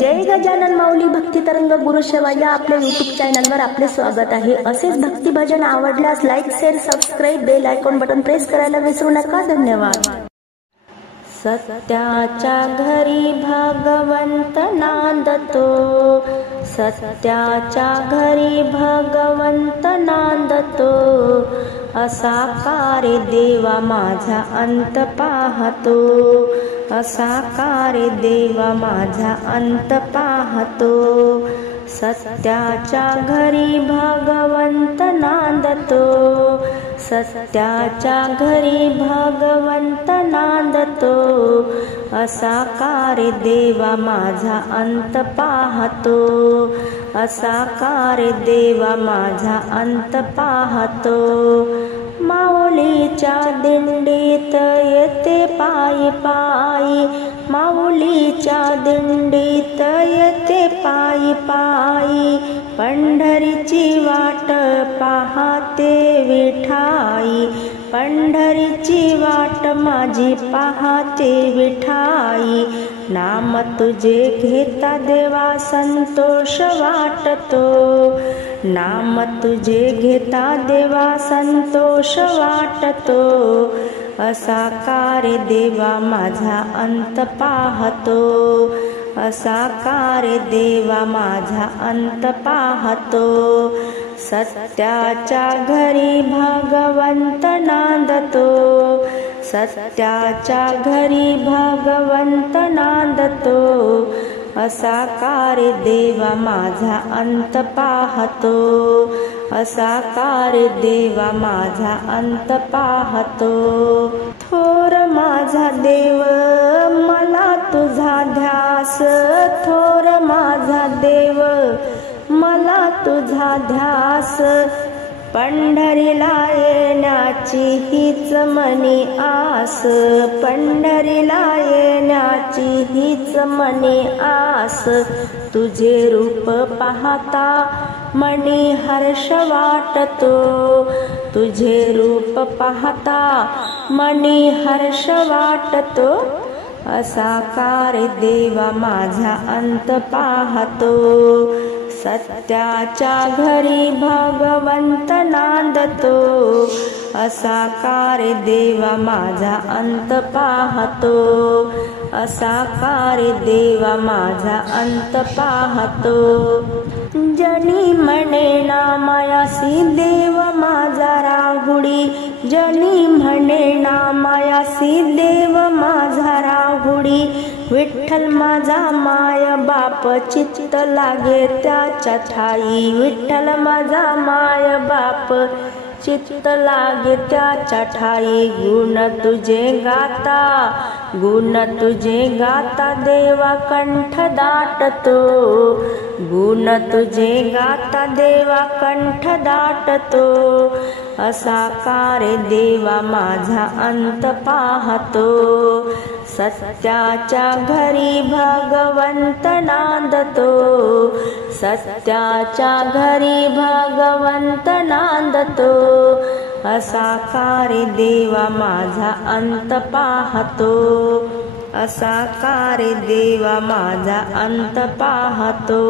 जय गजानन माऊली भक्ती तरंग गुरुसेवा या आपल्या यूट्यूब चॅनलवर आपले स्वागत आहे। असेच भक्ती भजन आवडल्यास like share subscribe bell icon button press करायला विसरू नका। धन्यवाद। सत्याच्या घरी भगवंत नांदतो, सत्याच्या घरी भगवंत नांदतो, असा कार्य देवा माझा अंत पाहतो, असा कार्य देवा माझा अंत पाहतो। सत्याच्या घरी भगवंत नांदतो, सत्याच्या घरी भगवंत नांदतो, असा कार्य देवा माझा अंत पाहतो, असा कार्य देवा माझा अंत पाहतो। माऊलीच्या दिंडीत येते पायी पायी, माऊलीच्या दिंडीत येते पायी पायी, पंढरीची वाट पाहते विठाई, पंढरीची वाट माझी पाहते विठाई। नाम तुझे घेता देवा संतोष वाटतो, नाम तुझे घेता देवा संतोष वाटतो, असा कार्य देवा माझा अंत पाहतो, असा कार्य देवा माझा अंत पाहतो। सत्याच्या घरी भगवंत नांदतो, सत्याच्या घरी भगवंत नांदतो, असा कार्य देवा माझा अंत पाहतो, असा कार्य देवा माझा अंत पाहतो। थोर माझा देव मला तुझा ध्यास, थोर माझा देव मला तुझा ध्यास, पंढरीला येण्याची हीच मनी आस, पंढरीला येण्याची हीच मनी आस। तुझे रूप पाहता मनी हर्ष वाटतो, तुझे रूप पाहता मनी हर्ष वाटतो, असा कार्य देवा माझा अंत पाहतो। सत्याच्या घरी भगवंत नांदतो, असा कार्य देवा माझा अंत पाहतो, असा कार्य देवा माझा अंत पाहतो। जनी म्हणे ना मायासी देव माझा राहुडी, जनी म्हणे ना मायासी देव माझा राहुडी, विठ्ठल माझा माय बाप चित्त लागे त्याच्या ठाई, विठ्ठल माझा माय बाप चित्त लागे त्याच्या ठाई। गुण तुझे गाता, गुण तुझे गाता देवा कंठ दाटतो, गुण तुझे गाता देवा कंठ दाटतो, असा कार्य देवा माझा अंत पाहतो। सत्याच्या घरी भगवंत नांदतो, सत्याच्या घरी भगवंत नांदतो, असा कार्य देवा माझा अंत पाहतो, असा कार्य देवा माझा अंत पाहतो।